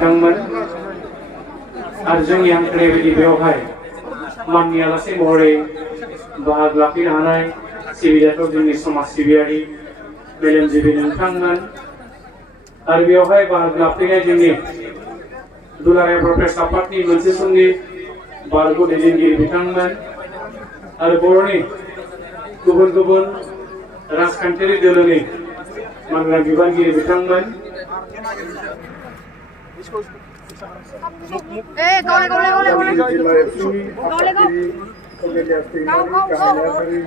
बिथांमोन आरो जोंनि हांख्रायनाय बायदि बेवहाय माननि आलासि महरै बाहागो लाफैनो हानाय सिबिजाथाव जोंनि समाज सिबियारि मेलेमजिबि नोंथांमोन आरो बेवहाय बाहागो लाफैनाय जोंनि दुलाराय बर' प्रेस आफादनि मोनसे समनि बारग' दैदेनगिरि बिथांमोन आरो बर'नि गुबुन गुबुन राजखान्थियारि दोलोनि मानगोनां बिबानगिरि बिथांमोन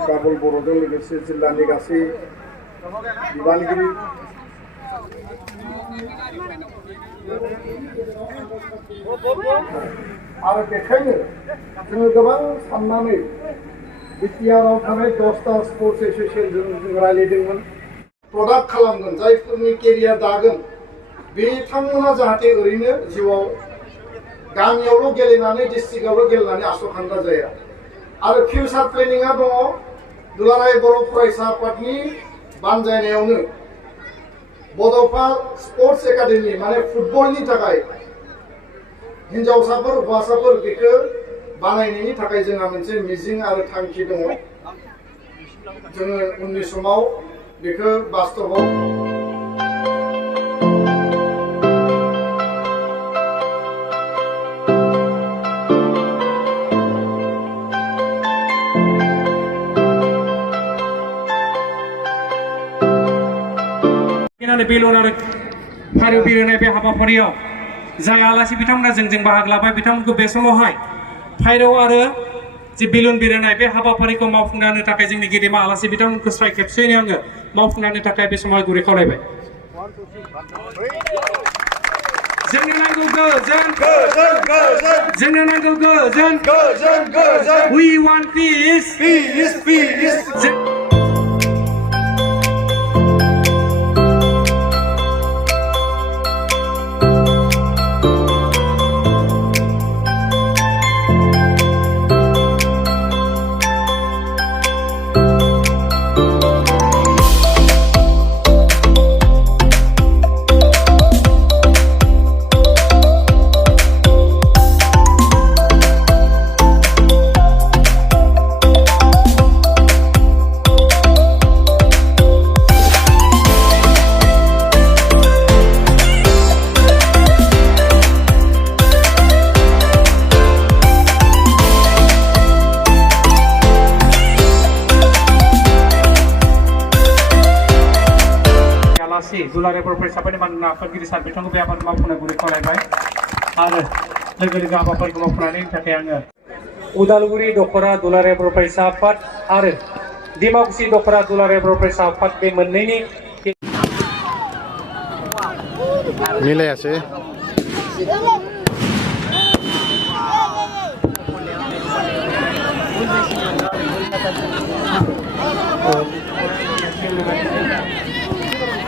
डाबल बर'जों लोगोसे जिल्लानि गासै बिबानगिरि आरो बेखायनो जोङो गोबां साननानै बिटिआरआव थानाय 10टा स्पर्ट्स एसोसिएशनजों जों रायज्लायदोंमोन प्रडाक्ट खालामगोन जायफोरनि केरियार दागोन बिथांमोना जाहाथे ओरैनो जिउआव गामियावल' गेलेनानै डिस्ट्रिक्टआवल' गेलेनानै आसखान्दा जाया आरो फिउचार प्लेनिंआ दङ दुलाराय बर' फरायसा आफादनि बानजायनायावनो बड'फा स्पर्ट्स एकाडेमि माने फुटबलनि थाखाय हिन्जावसाफोर हौवासाफोर बेखौ बानायनायनि थाखाय जोंहा मोनसे मिजिं आरो थांखि दङ जोङो उननि समाव बेखौ बास्तबाव बेलुन आरो फारौ बिरहोनाय बे हाबाफारियाव जाय आलासि बिथांमोना जोंजों बाहागो लाबाय बिथांमोनखौ बे समावहाय फारौ आरो जे बेलुन बिरहोनाय बे हाबाफारिखौ मावफुंनो थाखाय जोंनि गेदेमा आलासि बिथांमोनखौ स्राय खेबसेयैनो आङो मावफुंनो थाखाय बे समाव गुरै खावलायबाय। जोंनो नांगौ गोजोन जोंनो नांगौ गोजोन we want peace दुलाराय बर' फरायसा आफादनि मानगोनां आफादगिरि सार बिथांखौ बे आफाद मावफुंनो गुरै खावलायबाय आरो लोगो लोगो हाबाफारिखौ मावफुंनायनि थाखाय आङो उदालगुरि दख'रा दुलाराय बर' फरायसा आफाद आरो डिमाकुसि दख'रा दुलाराय बर' फरायसा आफाद बे मोननैनि मिलायासै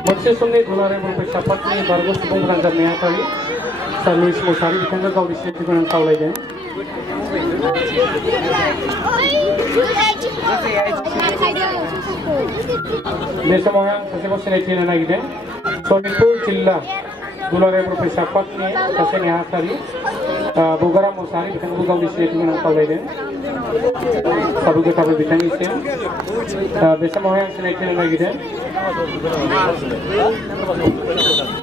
मोनसे समनि दुलाराय बर' फरायसा आफादनि बारग' सुबुं फोनांजाब नेहाथारि सार लुइस मुसाहारि बिथांखौ गावनि सिनायथिखौ आं खावलायदों। बे समाव आं सासेखौ सिनायथि होनो नागिरदों सनितपुर जिल्ला दुलाराय बर' फरायसा आफादनि सासे नेहाथारि बुगाराम मुसाहारि बिथांखौ गावनि सिनायथिखौ आं खावलायदों। साबायखर थाबाय बिथांनिसिम। बे समावहाय आं सिनायथि होनो नागिरदों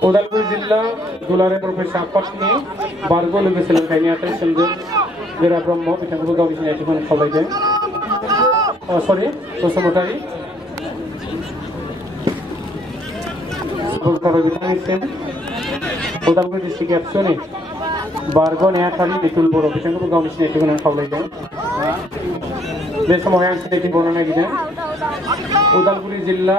उदालगुरि जिल्ला दुलाराय बर' फरायसा आफादनि बारग' लोगो सोलोंथाइनि आथाइ सोमदोन गोरा ब्रह्म बिथांखौबो गावनि सिनायथिखौ आं खावलायदों। बसुमतारी साबायखर थाबाय बिथांनिसिम। उदालगुरि डिस्ट्रिक्ट एबसुनि बारग' नेहाथारि नितुल बर' बिथांखौबो गावनि सिनायथिखौ आं खावलायदों। बे समावहाय आं सिनायथि बावनो नागिरदों उदालगुरि जिल्ला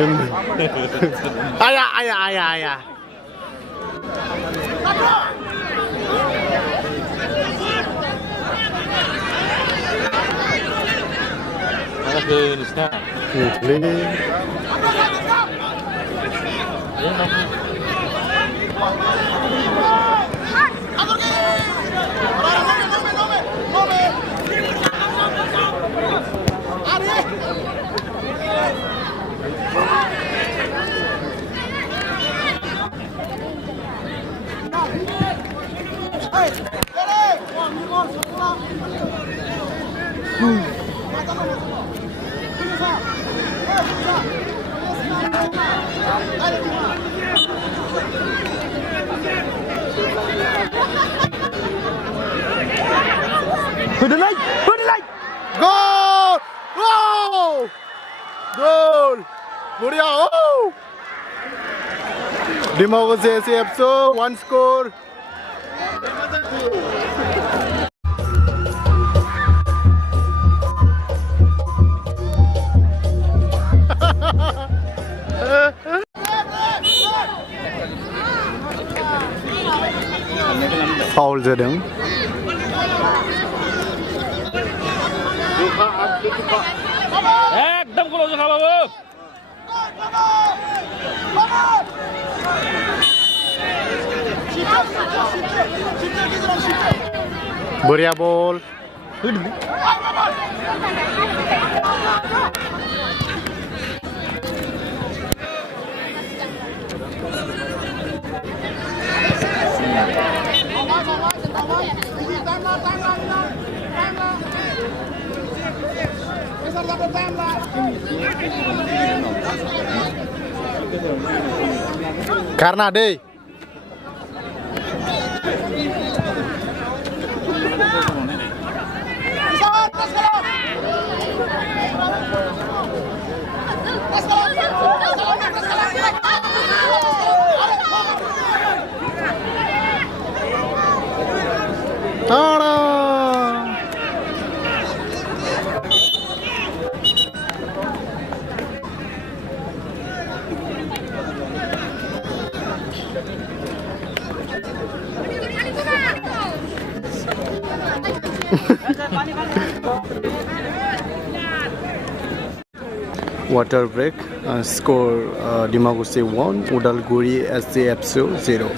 Ayah, ayah, ayah, ayah. Mana ke Nisna? Ini. Goal! Goal! Goal! Muria! Oh! Dimagos AFC, one score. Foul जादों. एकदम क्लोज खा बाबू. Buria ball. Karena deh. Water break, score Dimagos 1, Udalguri SCFC 0.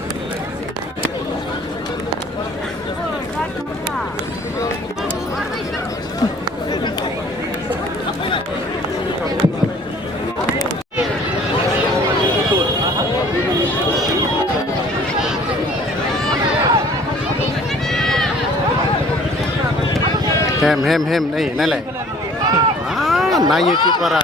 Hem, nih, nele. Naya kipara.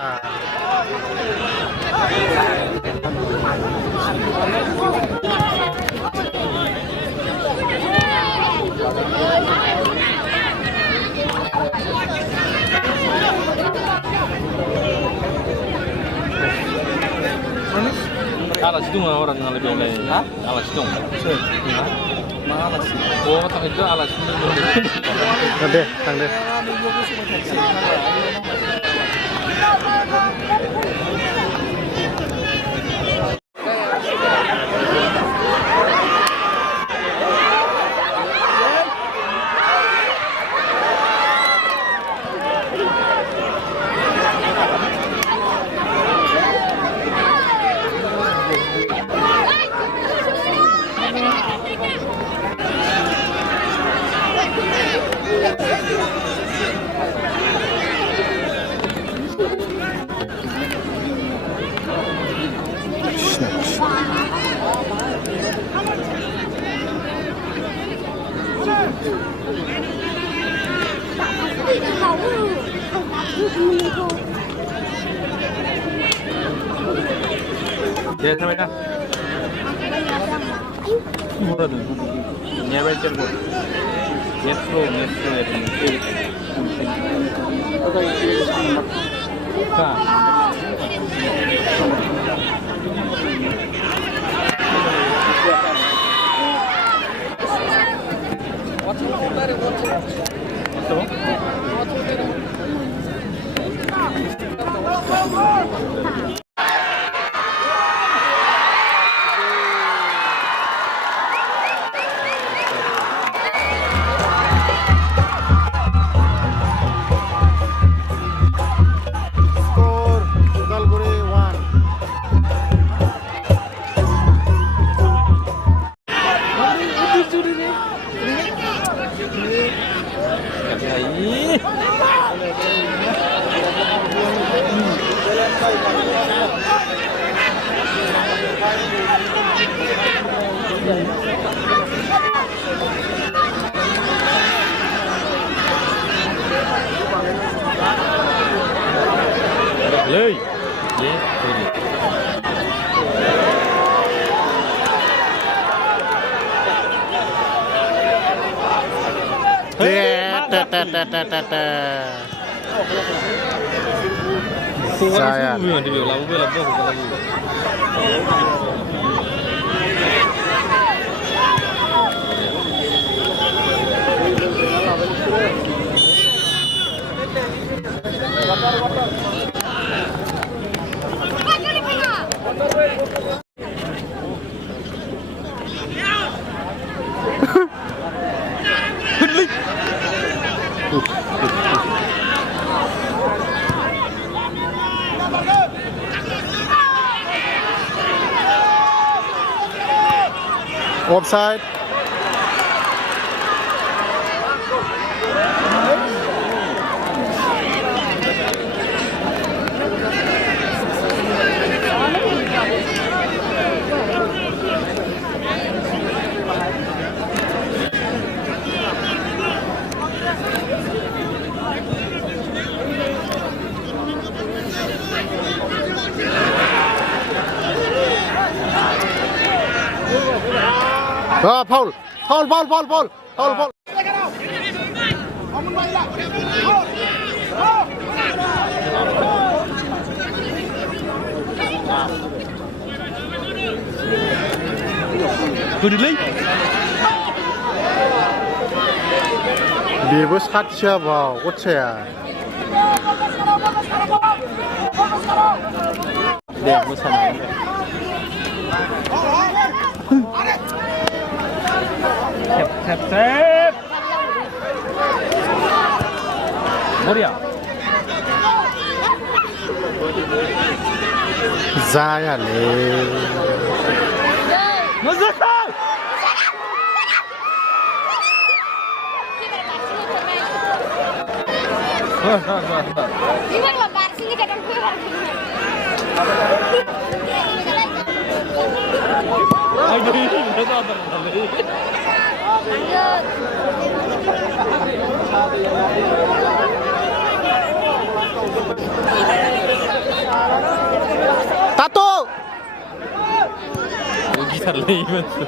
Alas itu orang yang lebih oleh. Alas itu. Malas. Oh, tak itu alas itu. Deh, tang deh. Dia sampai dah. Murah tu. Nearby terus. Metro itu. Lei. Ye. Saya. Di bawah labu labu labu. Offside. Foul. Berdiri. बेबो साथियाबाव गथाया दे मोसानाय 탭 머리야 जायालै 넣었어 Gimana Bapak? Sini kadang keluar. 아이고 내가 안 들었네 따또 기사를 내면서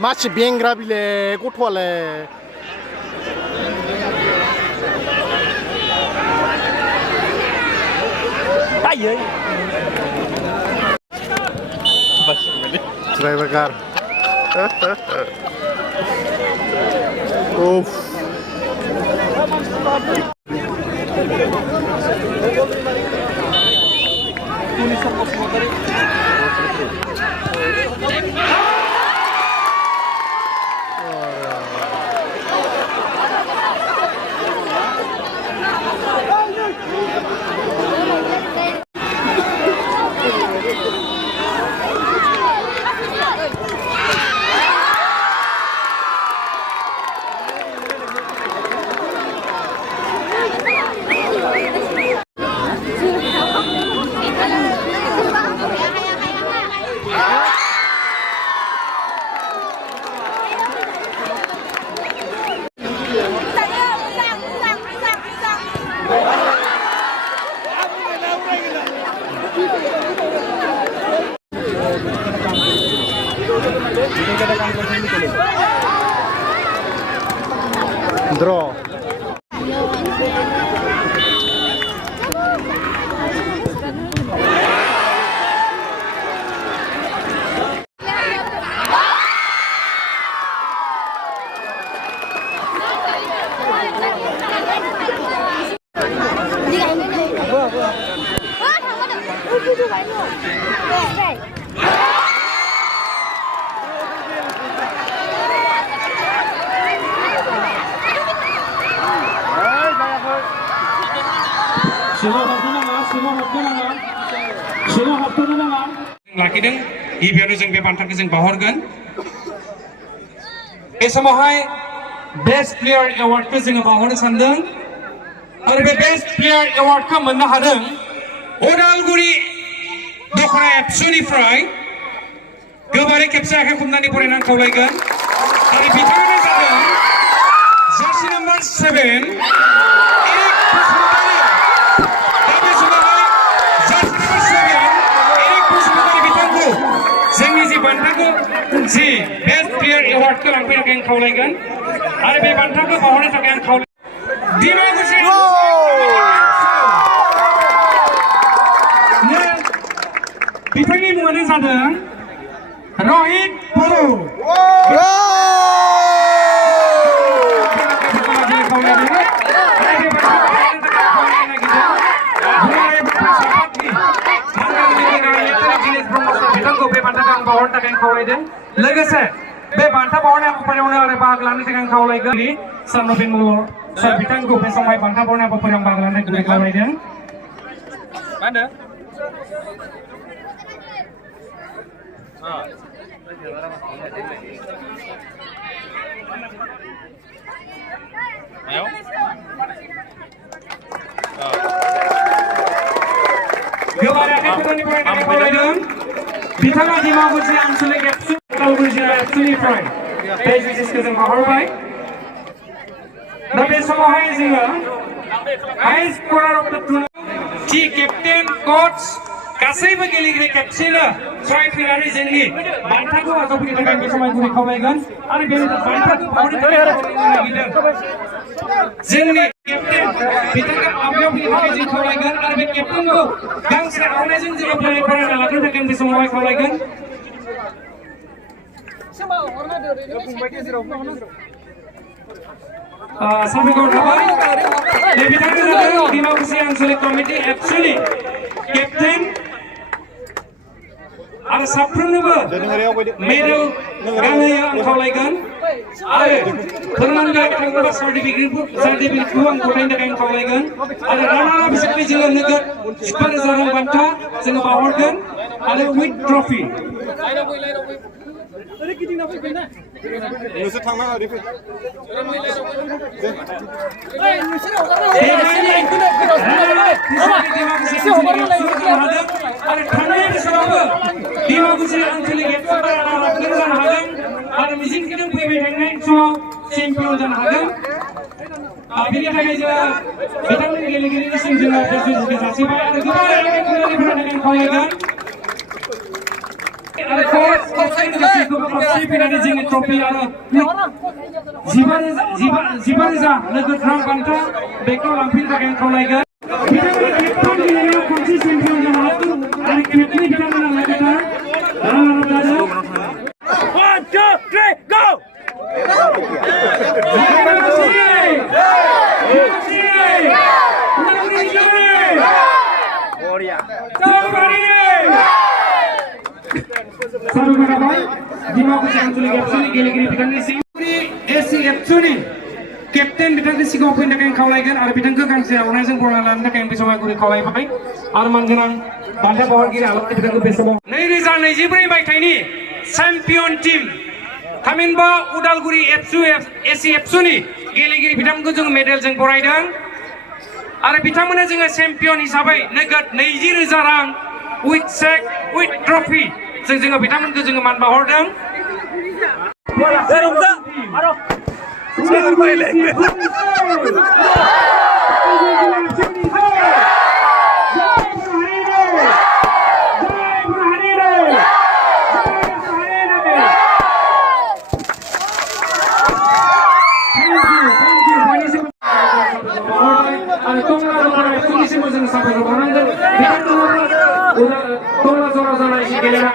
마치 비행그라빌레 꼬토할래 아예 드라이버 car 오프 draw 신호 합도 나가. लाखिदों गिबियावनो जों बे बान्थाखौ जों बावहरगोन बे समावहाय best player एवार्डखौ जोङो बावहरनो सानदों आरो बे बेस्ट प्लेयार एवार्डखौ मोननो हादों उदालगुरि दख'रा एबसुनिफ्राय गोबारै खेबसे आखाइ खबनानै बरायनानै खावलायगोन आरो बिथाङानो जादों जार्सि नाम्बार 7 एरिक बसुमतारी दा बे समावहाय जार्सि नाम्बार 7 एरिक बसुमतारी बिथांखौ जोंनि जि बान्थाखौ जि बेस्ट प्लेयार एवार्डखौ लांफैनो थाखाय आं खावलायगोन आरो बे बान्थाखौ बावहरनो थाखाय आं खावलायगोन बिथांनि मुङानो जादों रहित बर' लोगोसे बे बान्था बावनाय हाबाफारियावनो आरो बाहागो लानो थाखाय आं खावलायगोन सान नभेम्बर सार बिथांखौ बे समाव बान्था बावनाय हाबाफारियाव बाहागो लानो थाखाय खावलायदों बिथाङा डिमाकुसि आनसलिक एबसु उदालगुरि जिल्ला एबसुनिफ्राय बे जुजिसखौ जों बावहरबाय दा बे समावहाय जोङो highest scorer of the tournament टि केप्टेन कोच गासैबो गेलेगिरि खेबसेनो सहायफैनानै जोंनि बान्थाखौ आजावफैनो थाखाय बे समाव गुरै खावलायगोन आरो बे बान्थाखौ बावनो थाखाय जोंनि केप्टेन बिथांखौ आवगायाव फैनो थाखाय जों खावलायगोन आरो बे केप्टेनखौ गांसे आर'नाइजों जोङो फरायना लानो थाखाय बे समावहाय खावलायगोन साबायखर थाबाय बे बिथांखौ जादों डिमाकुसि आनसलिक कमिटि एबसुनि केप्टेन आरो साफ्रोमनोबो मेडेल गानहोयो आं खावलायगोन आरो फोरमान बिलाइ बिथांमोनबा सार्टिफिकेटखौ आं गथायनो थाखाय आं खावलायगोन आरो रानार हिसाबै जोङो नोगोद 15,000 रां बान्था जोङो बावहरगोन आरो उइथ ट्रफि नोंसोर थांना ओरै फै आरो थांनाय बोसोरावबो डिमाकुसि आनसलिक एबसुफोरा जानो हादों आरो मिजिंथिदों फैबाय थानाय समाव चेम्पियन जानो हागोन बेनि थाखाय जोङो बिथांमोननि गेलेगिरिनिसिम जोङो बे जुजिखौ जासिबाय आरो गोबां गेलेगिरिफोरनि थाखाय खावलायगोन आरो फैनानै जोंनि ट्रफि आरो 15,000 नोगोद रां बान्था बेखौ लांफैनो थाखाय आं खावलायगोन बिथांमोना खेबथाम गेलेनायाव खनसे चेम्पियन जानो हादों आरो खेबनै बिथांमोना लगातार रानार जादों 1 2 3 गो डिमाकुसि आनसलिक एबसुनि गेलेगिरि बिथांनिसिम एसि एबसुनि केप्टेन बिथांखौ सिगाङाव फैनो थाखाय आं खावलायगोन आरो बिथांखौ गांसे आर'नाइजों बरायना लानो थाखाय आं बे समाव गुरै खावलायबाय आरो मानगोनां बान्था बावहरगिरि आलापति बिथांखौ बे समाव 2024 मायथाइनि चेम्पियन टीम थामहिनबा उदालगुरि एसि एबसुनि गेलेगिरि बिथांमोनखौ जों मेडेलजों बरायदों आरो बिथांमोननो जोङो चेम्पियन हिसाबै नोगोद 20,000 रां उइथ चेक उइथ ट्रफि जोङो बिथांमोनखौ जोङो मान बावहरदों